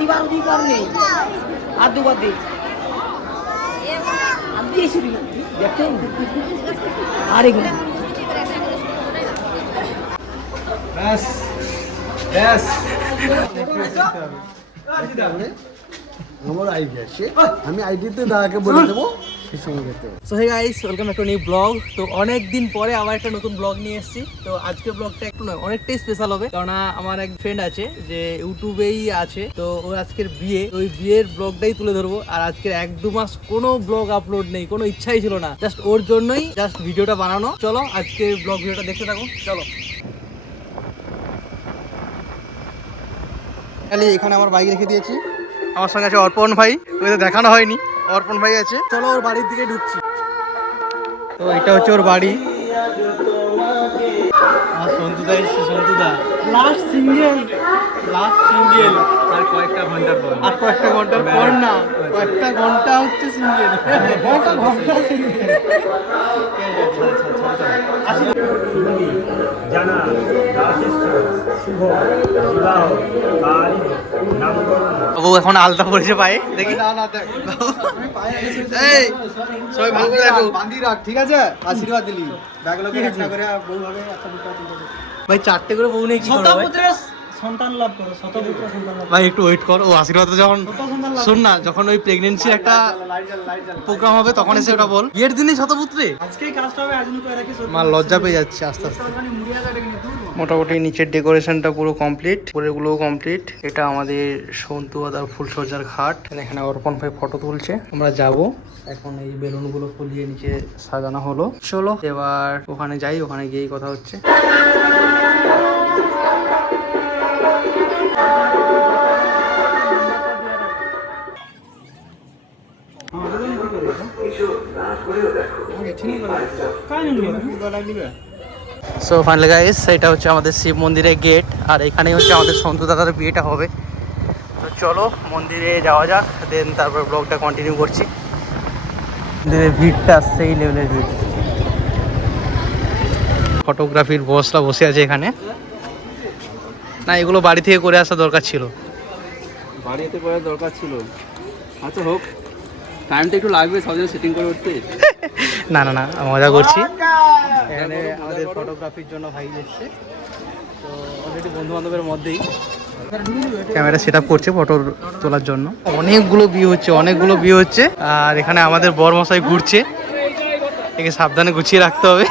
দিবার অধিকার নেই। আর দুবার দিই আর দিয়েছি দেখছেন আর এগুলো ব্যাস ব্যাস আমার আইডি আছে, আমি আইডিতে দাদাকে বলে দেবো সেই সঙ্গে যেতে হবে। So hey guys, welcome back to new blog. তো অনেক দিন পরে আবার একটা নতুন ব্লগ নিয়ে এসেছি। তো আজকের ব্লগটা একটু নয় অনেকটাই স্পেশাল হবে, কারণ আমার এক ফ্রেন্ড আছে যে ইউটিউবেই আছে। তো ওর আজকের বিয়ে, ওই বিয়ের ব্লগটাই তুলে ধরবো। আর আজকের 1-2 মাস কোনো ব্লগ আপলোড নেই, কোনো ইচ্ছাই ছিল না, জাস্ট ওর জন্যই জাস্ট ভিডিওটা বানানো। চলো আজকের ব্লগ ভিডিওটা দেখতে থাকো, চলো। এখানে আমার বাইক রেখে দিয়েছি, আমার সঙ্গে আছে অর্পণ ভাই, ওদের দেখানো হয়নি, অর্পণ ভাই আছে। চলো ওর বাড়ির দিকে ঢুকছি। তো এটা হচ্ছে ওর বাড়ি। সন্তুদা এসছে, সন্তুদা লাস্ট সিঙ্গেল আর কয়েকটা ঘন্টার পর না, কয়েকটা ঘন্টা হচ্ছে সিঙ্গেল। জানা শুভ বিবাহ কাল ও এখন আলতা পড়েছে পায়ে, দেখি এই সবাই ভালো করে দেখো, বাঁধি রাখ, ঠিক আছে? আশীর্বাদ দিলি ব্যাগগুলোকে একটা করে বউ হবে, একটা দুটো তিনটে। ভাই 4টে করে বউ নেই কি করবে ভাই? সন্তান লাভ করো, শতপুত্র সন্তান লাভ। ভাই একটু ওয়েট কর, ও আশীর্বাদ যখন শোন না, যখন ওই প্রেগনেন্সির একটা প্রোগ্রাম হবে তখন এসে ওটা বল। বিয়ের দিনই শতপুত্রে আজকেই কাজটা হবে, আজকে করে রাখি। মা লজ্জা পেয়ে যাচ্ছে আস্তে আস্তে। মোটামুটি নিচের ডেকোরেশনটা পুরো কমপ্লিট, উপরেরগুলোও কমপ্লিট। এটা আমাদের সন্তু আদার ফুলসজ্জার ঘাট, এখানে অর্পণ ভাই ফটো তুলছে। আমরা যাব এখন, এই বেলুনগুলো ফুলিয়ে নিচে সাজানো হলো। চলো এবার ওখানে যাই, ওখানে গিয়েই কথা হচ্ছে। সো ফাইনালি গাইস, এটা হচ্ছে আমাদের শিব মন্দিরের গেট, আর এখানেই হচ্ছে আমাদের সন্তু দাদার বিয়েটা হবে। তো চলো মন্দিরে যাওয়া যাক, দেন তারপর ব্লগটা কন্টিনিউ করছি। মন্দিরের ভিড়টা সেই লেভেলের ভিড়। ফটোগ্রাফির বসরা বসে আছে এখানে। না, এগুলো বাড়ি থেকে করে আসা দরকার ছিল, বাড়িতে করার দরকার ছিল। আচ্ছা হোক, টাইমটা একটু লাগবে সব জায়গায় সেটিং করে উঠতে। না না না, মজা করছি। এখানে আমাদের ফটোগ্রাফির জন্য ভাই এসছে, তো অলরেডি বন্ধু বান্ধবের মধ্যেই ক্যামেরা সেট আপ করছে ফটো তোলার জন্য। অনেকগুলো বিয়ে হচ্ছে, আর এখানে আমাদের বরমশাই ঘুরছে, একে সাবধানে গুছিয়ে রাখতে হবে,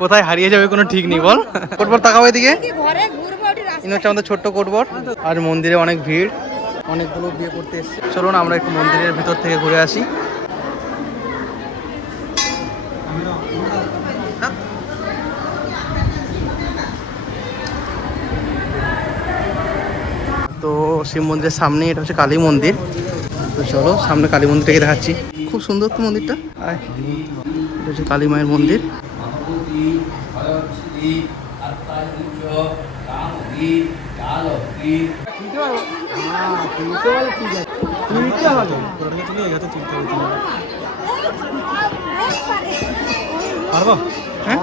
কোথায় হারিয়ে যাবে কোনো ঠিক নেই। বল কোটবর তাকাও এদিকে, ইনি হচ্ছে আমাদের ছোট্ট কোটবর। আর মন্দিরে অনেক ভিড়, অনেকগুলো বিয়ে করতে এসছে। চলুন আমরা একটু মন্দিরের ভিতর থেকে ঘুরে আসি। তো শিব মন্দিরের সামনে, এটা হচ্ছে কালী মন্দির। তো চলো সামনে কালী মন্দিরটাকে দেখাচ্ছি, খুব সুন্দর তো মন্দিরটা। এটা হচ্ছে কালী মায়ের মন্দির।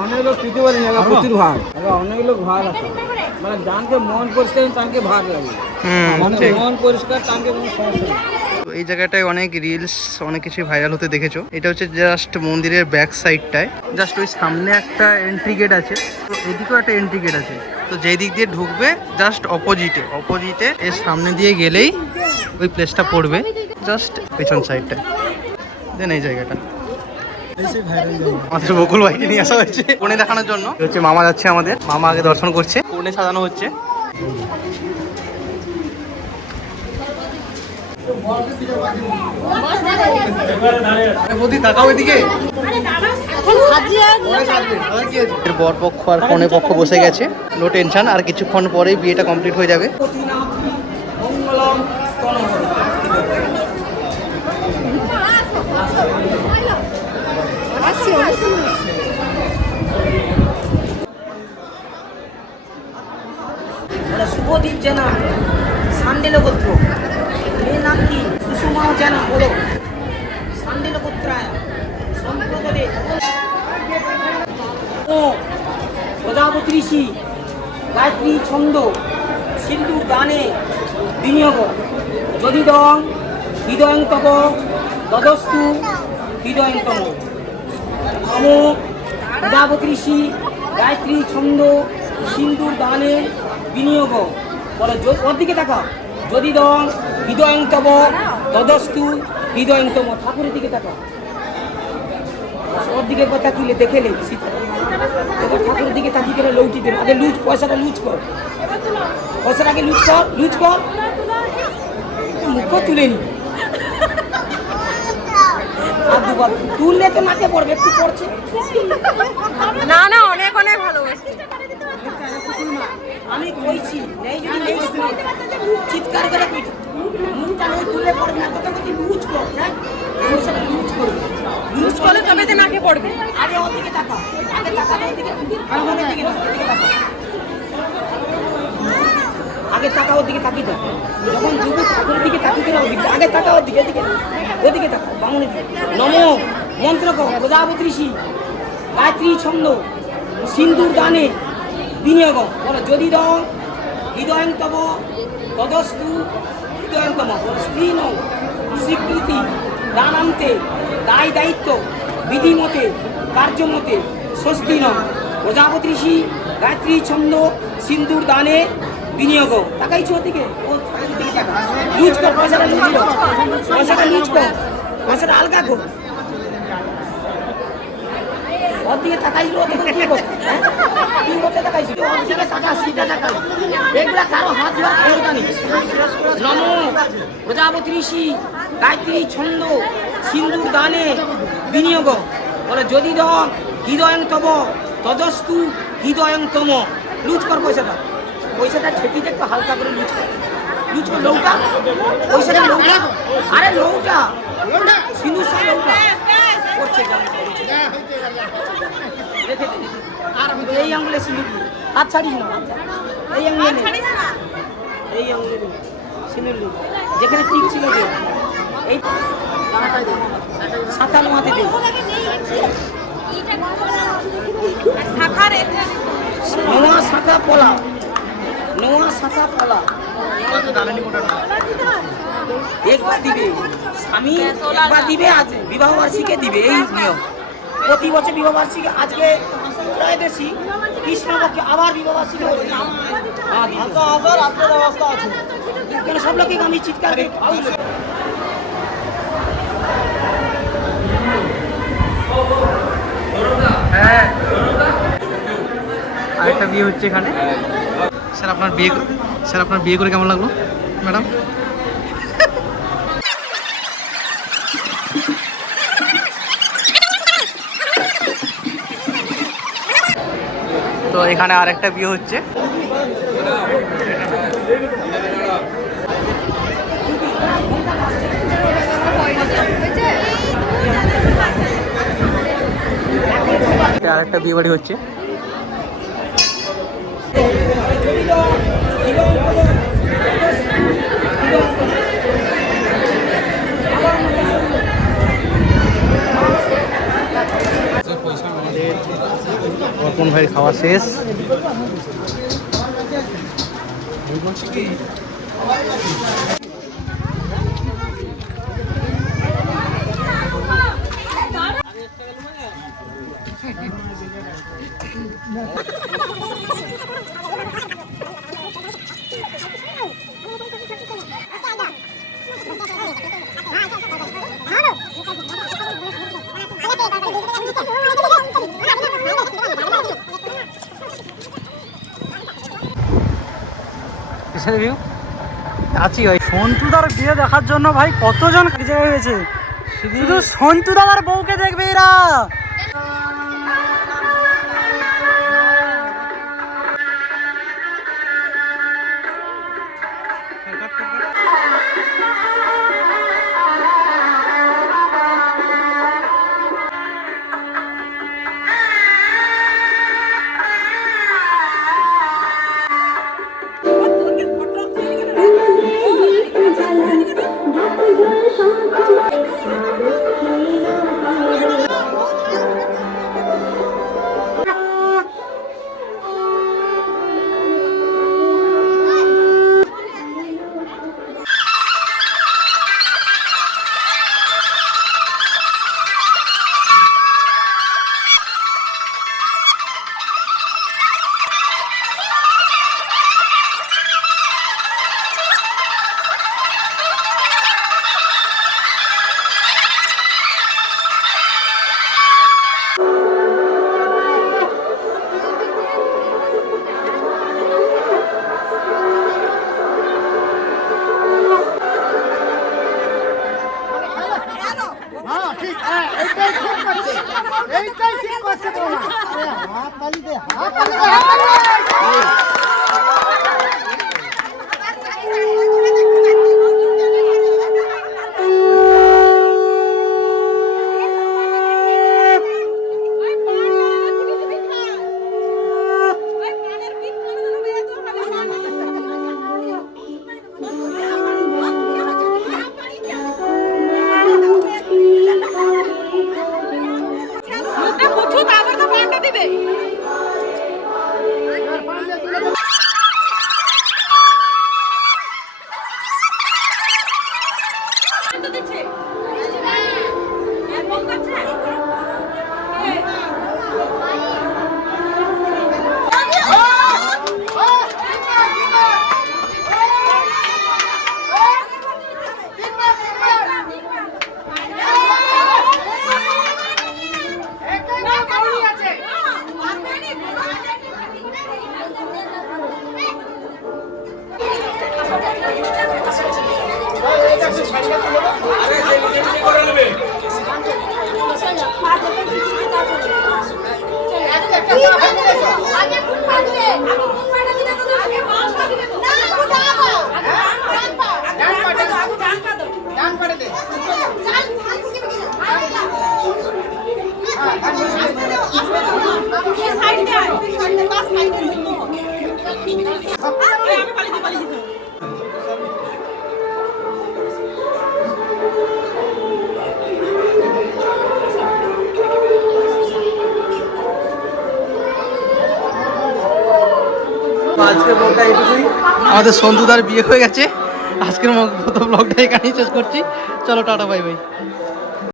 অনেক লোক পিতে পারে না, প্রচুর ভাগ। অনেক লোক ভাগ আছে, মানে জানকে মন পরিষ্কার তানকে ভাগ লাগে, মানে মন পরিষ্কার তানকে কোনো সমস্যা নেই। তো এই জায়গাটায় অনেক রিলস, অনেক কিছু ভাইরাল হতে দেখেছো। এটা হচ্ছে জাস্ট মন্দিরের ব্যাক সাইডটায়, জাস্ট ওই সামনে একটা এন্ট্রি গেট আছে, তো এদিকেও একটা এন্ট্রি গেট আছে। তো যেই দিক দিয়ে ঢুকবে জাস্ট অপোজিটে এর সামনে দিয়ে গেলেই ওই প্লেসটা পড়বে, জাস্ট পেছন সাইডটায়। দেন এই জায়গাটা আমাদের বকুল ভাইকে নিয়ে আসা হয়েছে কোণে দেখানোর জন্য। হচ্ছে মামা যাচ্ছে, আমাদের মামা আগে দর্শন করছে, কোণে সাজানো হচ্ছে। বর পক্ষ আর কনে পক্ষ বসে গেছে, নো টেনশন, আর কিছুক্ষণ পরেই বিয়েটা কমপ্লিট হয়ে যাবে। শুভদীপ জানা সান্ডেল গোত্র, মেয়ের নাম কি? সুষমাও জানা, বলো। সান্ডেল গোত্রায় সম্প্রদায়ে ও প্রজাপতি ঋষি গায়ত্রী ছন্দ সিন্ধুর দানে বিনিয়োগ যদি দং হৃদয়ং তব তদস্তু হৃদয়ং তম নমো প্রজাপতি ঋষি গায়ত্রী ছন্দ সিন্দুর দানে বিনিয়োগ বলো ওর দিকে তাকা যদি দং হৃদয়ং তব তদস্তু হৃদয়ং তম ঠাকুরের দিকে তাকা ওর দিকে কথা তুলে দেখে নে সীতা এবার ঠাকুরের দিকে তাকিয়ে করে লৌটি দেবে আগে লুজ পয়সাটা লুজ কর পয়সাটাকে লুজ কর মুখ তুলে নি আর দুবার তুললে তো মাঠে পড়বে একটু পড়ছে না না অনেক অনেক ভালোবাসি আমি কইছি নেই যদি নেই চিৎকার করে কইছি মুখটা নয় তুললে পড়বে না তোকে বলছি লুজ কর হ্যাঁ পয়সাটা লুজ করবে লুজ করলে তবে তো নাকে পড়বে আগে ওর দিকে তাকা আগে তাকা ওর দিকে তাকা আগে তাকা ওর দিকে তাকিয়ে যাও যখন দুটো ঠাকুরের দিকে তাকিয়ে যাও ওদিকে আগে তাকা ওর দিকে ওদিকে তাকা বামুনের দিকে নমো মন্ত্র কর প্রজাপতি ঋষি গায়ত্রী ছন্দ সিন্দুর দানে বিনিয়োগ বলো যদি দং হৃদয়ং তব তদস্তু হৃদয়ং তম বলো স্ত্রী নও স্বীকৃতি দানান্তে দায় দায়িত্ব বিধিমতে কার্যমতে স্বস্তি নয় প্রজাপতি ঋষি গায়ত্রী ছন্দ সিন্দুর দানে বিনিয়োগ টাকাইছো ওদিকে ও দিকে টাকা লুজ কর পয়সাটা লুজ কর পয়সাটা আলগা কর ওর দিকে তাকাইছিল ওর দিকে কি করতে কি করতে তাকাইছিল ওর দিকে টাকা সিধা টাকা এগুলা কারো হাত ধোয়া ক্ষমতা নেই নমো প্রজাপতি ঋষি গায়ত্রী ছন্দ সিন্দুর দানে বিনিয়োগ বলে যদি দং হৃদয়ং তব তদস্তু হৃদয়ং তম লুজ কর পয়সাটা ঠেকিতে একটু হালকা করে লুজ কর লৌটা পয়সাটা লৌটা আরে লৌটা সিন্দুর সব লৌটা করছে এই আঙুলে সিঁদুর হাত ছাড়িস না এই আঙুলে সিঁদুর যেখানে টিক ছিল যে এই সাঁতাল মাতে দে নোয়া শাখা পলা একবার দিবে স্বামী একবার দিবে আজ বিবাহ বার্ষিকে দিবে এই নিয়ম প্রতি বছর বিবাহ বার্ষিকে আজকে ত্রয়োদশী কৃষ্ণপক্ষে আবার বিবাহ বার্ষিকে কেন সব লোকে আমি চিৎকার করি হ্যাঁ আরেকটা বিয়ে হচ্ছে এখানে স্যার আপনার বিয়ে করে কেমন লাগলো ম্যাডাম তো এখানে আরেকটা বিয়ে হচ্ছে আরেকটা বিয়ে বাড়ি হচ্ছে অর্পণ ভাই খাওয়া শেষ আছি ভাই সন্তুদার বিয়ে দেখার জন্য ভাই কতজন জায়গায় হয়েছে শুধু সন্তুদার বউকে দেখবে এরা আজকে ব্লগটা এইটুকুই। আমাদের সন্ধুদার বিয়ে হয়ে গেছে। আজকের মতো ব্লগটা এখানেই শেষ করছি। চলো টাটা বাই বাই।